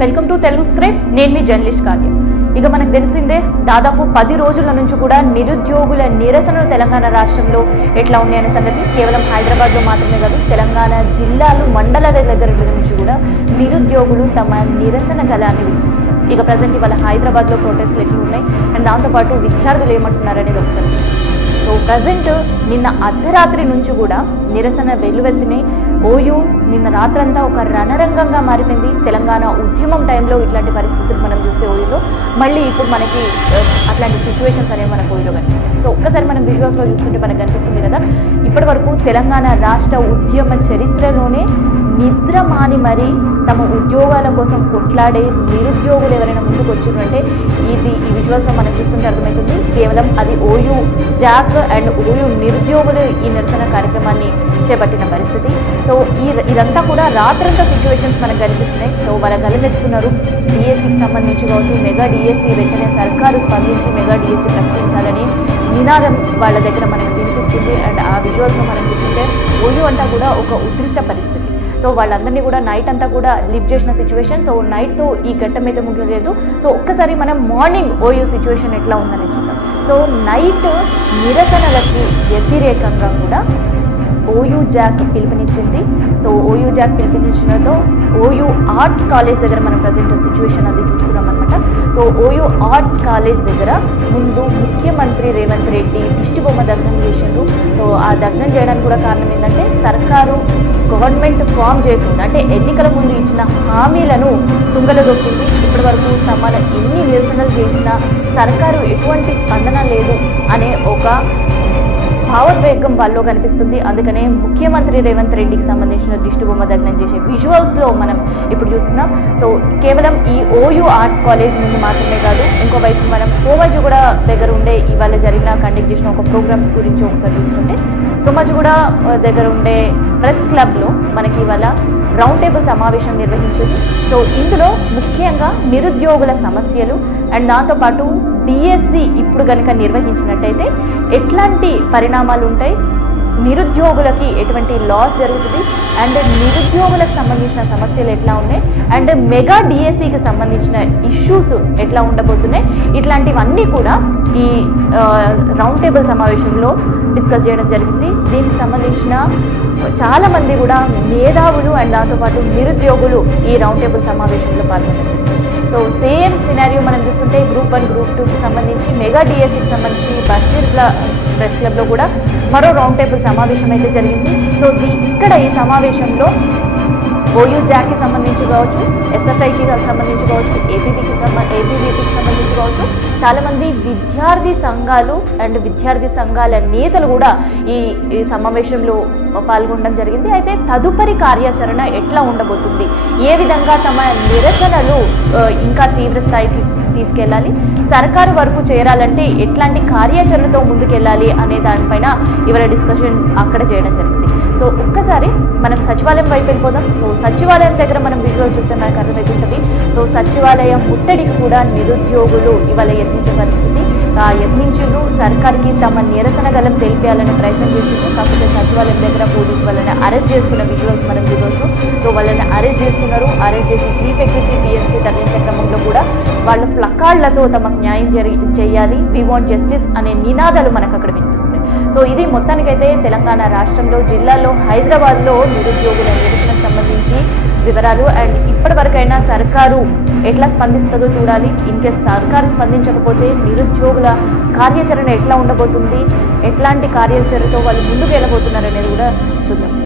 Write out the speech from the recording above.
Welcome to Telugu scribe. నేను మీ journalist Kavya. ఇక మనకు తెలిసిందే, దాదాపు 10 రోజుల నుంచి కూడా నిరుద్యోగుల నిరసనలు తెలంగాణ రాష్ట్రంలో ఎట్లా ఉన్నాయనే సంగతి కేవలం హైదరాబాద్లో మాత్రమే కాదు, తెలంగాణ జిల్లాలు మండలాల దగ్గర నుంచి కూడా నిరుద్యోగులు తమ నిరసన గళాన్ని వినిపిస్తున్నారు. ఇక ప్రజెంట్ ఇవాళ హైదరాబాద్లో ప్రొటెస్ట్లు ఎట్లు ఉన్నాయి అండ్ దాంతోపాటు విద్యార్థులు ఏమంటున్నారు అనేది ఒకసారి. సో ప్రజెంట్ నిన్న అర్ధరాత్రి నుంచి కూడా నిరసన వెల్లువెత్తినాయి. ఓయూ నిన్న రాత్రంతా ఒక రణరంగంగా మారిపోయింది. తెలంగాణ ఉద్యమం టైంలో ఇట్లాంటి పరిస్థితులు మనం చూస్తే ఓయూలో, మళ్ళీ ఇప్పుడు మనకి అట్లాంటి సిచ్యువేషన్స్ అనేవి మనకు ఓయూలో కనిపిస్తాయి. సో ఒక్కసారి మనం విజువల్స్లో చూస్తుంటే మనకు కనిపిస్తుంది కదా, ఇప్పటి వరకు తెలంగాణ రాష్ట్ర ఉద్యమ చరిత్రలోనే నిద్రమాని మరీ తమ ఉద్యోగాల కోసం కొట్లాడే నిరుద్యోగులు ఎవరైనా ముందుకు వచ్చిందంటే ఈ విజువల్స్లో మనం చూస్తుంటే అర్థమవుతుంది. కేవలం అది ఓయూ జాక్ అండ్ ఓయూ నిరుద్యోగులు ఈ నిరసన కార్యక్రమాన్ని చేపట్టిన పరిస్థితి. సో ఇదంతా కూడా రాత్రంతా సిచ్యువేషన్స్ మనకు కనిపిస్తున్నాయి. సో వాళ్ళ గలమెత్తుతున్నారు. డిఎస్సికి సంబంధించి కావచ్చు, మెగా డిఎస్సి వెంటనే సర్కారు స్పందించి మెగా డిఎస్సి ప్రకటించాలని నినాదం వాళ్ళ దగ్గర మనకు వినిపిస్తుంది. అండ్ ఆ విజువల్స్లో మనం చూస్తుంటే ఓయూ అంతా కూడా ఒక ఉద్రిక్త పరిస్థితి. సో వాళ్ళందరినీ కూడా నైట్ అంతా కూడా లిఫ్ట్ చేసిన సిచ్యువేషన్. సో నైట్తో ఈ ఘట్టం అయితే ముగియలేదు. సో ఒక్కసారి మనం మార్నింగ్ ఓయూ సిచ్యువేషన్ ఎట్లా ఉందని చూద్దాం. సో నైట్ నిరసనలకి వ్యతిరేకంగా కూడా ఓయూ జాక్ పిలుపునిచ్చింది. సో ఓయూ జాక్ పిలుపునిచ్చినతో ఓయూ ఆర్ట్స్ కాలేజ్ దగ్గర మనం ప్రజెంట్ సిచ్యువేషన్ అది చూస్తున్నాం అనమాట. సో ఓయూ ఆర్ట్స్ కాలేజ్ దగ్గర ముందు ముఖ్యమంత్రి రేవంత్ రెడ్డి దిష్టి బొమ్మ దగ్నం చేసిండ్రు. సో ఆ దగ్నం చేయడానికి కూడా కారణం ఏంటంటే సర్కారు గవర్నమెంట్ ఫామ్ చేయకుండా, అంటే ఎన్నికల ముందు ఇచ్చిన హామీలను తుంగలో దొక్కింది. ఇప్పటి వరకు తమ ఎన్ని నిరసనలు చేసినా సర్కారు ఎటువంటి స్పందన లేదు అనే ఒక భావోద్వేగం వాళ్ళలో కనిపిస్తుంది. అందుకనే ముఖ్యమంత్రి రేవంత్ రెడ్డికి సంబంధించిన దిష్టి బొమ్మ దగ్నం చేసే విజువల్స్లో మనం ఇప్పుడు చూస్తున్నాం. సో కేవలం ఈ ఓయూ ఆర్ట్స్ కాలేజ్ ముందు మాత్రమే కాదు, ఇంకోవైపు మనం సోమాజిగూడ దగ్గర ఉండే ఇవాళ జరిగిన కండక్ట్ చేసిన ఒక ప్రోగ్రామ్స్ గురించి ఒకసారి చూస్తుంటే, సోమాజిగూడ దగ్గర ఉండే ప్రెస్ క్లబ్లో మనకి ఇవాళ రౌండ్ టేబుల్ సమావేశం నిర్వహించింది. సో ఇందులో ముఖ్యంగా నిరుద్యోగుల సమస్యలు అండ్ దాంతోపాటు డిఎస్సి ఇప్పుడు కనుక నిర్వహించినట్టయితే ఎట్లాంటి పరిణామాలు ఉంటాయి, నిరుద్యోగులకి ఎటువంటి లాస్ జరుగుతుంది అండ్ నిరుద్యోగులకు సంబంధించిన సమస్యలు ఎట్లా ఉన్నాయి అండ్ మెగా డిఎస్సికి సంబంధించిన ఇష్యూస్ ఎట్లా ఉండబోతున్నాయి, ఇట్లాంటివన్నీ కూడా ఈ రౌండ్ టేబుల్ సమావేశంలో డిస్కస్ చేయడం జరిగింది. దీనికి సంబంధించిన చాలామంది కూడా మేధావులు అండ్ దాంతోపాటు నిరుద్యోగులు ఈ రౌండ్ టేబుల్ సమావేశంలో పాల్గొనడం జరిగింది. సో సేమ్ సినారియో మనం చూస్తుంటే గ్రూప్ 1 గ్రూప్ 2కి సంబంధించి మెగా డిఎస్సికి సంబంధించి బషీర్ ప్రెస్ క్లబ్లో కూడా మరో రౌండ్ టేబుల్ సమావేశం అయితే జరిగింది. సో ఇక్కడ ఈ సమావేశంలో ఓయూ జాక్కి సంబంధించి కావచ్చు, ఎస్ఎఫ్ఐకి సంబంధించి కావచ్చు, ఏబీవీపీకి సంబంధించి కావచ్చు, చాలామంది విద్యార్థి సంఘాలు అండ్ విద్యార్థి సంఘాల నేతలు కూడా ఈ సమావేశంలో పాల్గొనడం జరిగింది. అయితే తదుపరి కార్యాచరణ ఎట్లా ఉండబోతుంది, ఏ విధంగా తమ నిరసనలు ఇంకా తీవ్ర స్థాయికి తీసుకెళ్ళాలి, సర్కారు వరకు చేరాలంటే ఎట్లాంటి కార్యాచరణతో ముందుకెళ్ళాలి అనే దానిపైన ఇవాళ డిస్కషన్ అక్కడ చేయడం జరిగింది. సో ఒక్కసారి మనం సచివాలయం వైపు వెళ్ళిపోదాం. సో సచివాలయం దగ్గర మనం విజువల్స్ చూస్తే మనకు అర్థమవుతుంటుంది. సో సచివాలయం ముట్టడికి కూడా నిరుద్యోగులు ఇవాళ యత్నించే పరిస్థితి. ఆ యత్నించులు సర్కార్కి తమ నిరసన గలం తెలిపేయాలని ప్రయత్నం చేసిండ్రు. కాకపోతే సచివాలయం దగ్గర పోలీసు వాళ్ళని అరెస్ట్ చేస్తున్న విజువల్స్ మనం చూడవచ్చు. సో వాళ్ళని అరెస్ట్ చేస్తున్నారు. అరెస్ట్ చేసి జీప్ ఎక్కించి పిఎస్కి తరలించే క్రమంలో కూడా వాళ్ళు ప్లకార్డులతో తమకు న్యాయం చేయాలి, వి వాంట్ జస్టిస్ అనే నినాదాలు మనకు అక్కడ వినిపిస్తున్నాయి. సో ఇది మొత్తానికైతే తెలంగాణ రాష్ట్రంలో జిల్లాల్లో హైదరాబాద్లో నిరుద్యోగుల నిరసనకు సంబంధించి వివరాలు. అండ్ ఇప్పటి వరకైనా సర్కారు ఎట్లా స్పందిస్తుందో చూడాలి. ఇన్కేస్ సర్కారు స్పందించకపోతే నిరుద్యోగుల కార్యాచరణ ఎట్లా ఉండబోతుంది, ఎట్లాంటి కార్యాచరణతో వాళ్ళు ముందుకు వెళ్ళబోతున్నారు అనేది కూడా